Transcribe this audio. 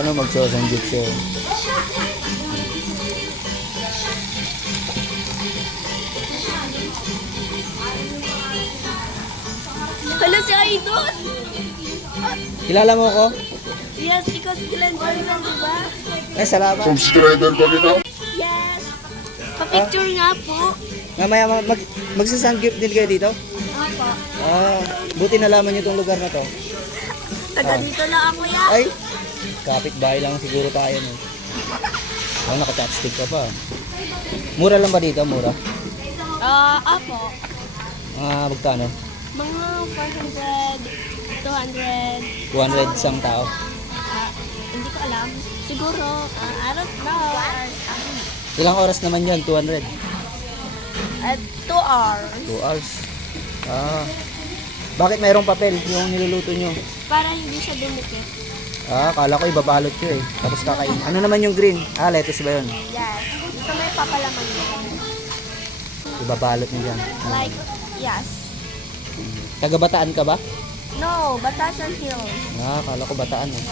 Ano magsasanggit siya? Hala si Idol! Kilala mo ko? Yes, ikaw si Glenn Bernal, diba? Ay, salamat. Subscriber ba nito? Yes! Pa-picture nga po. Mamaya magsasanggit din kayo dito? Opo. Ah, buti nalaman niyo tong lugar na to. Taga dito na ako ya. Ay, kapitbahay lang siguro tayo. No? Oh, naka-chopstick ka pa. Mura lang ba dito? Mura? Apo. Magkano? Mga 400, 200. 200 isang tao. Hindi ko alam. Siguro, I don't know. Ilang oras naman yan? 200? At 2 hours. 2 hours. Bakit mayroong papel yung niluluto nyo? Para hindi siya dumikit. Kala ko ibabalot nyo eh. Tapos kakain. Ano naman yung green? Lettuce ba yun? Yes. Gusto mo yung papalaman yun. Ibabalot nyo dyan. Like, yes. Taga Bataan ka ba? No, Batasan Hills. Kala ko Bataan eh.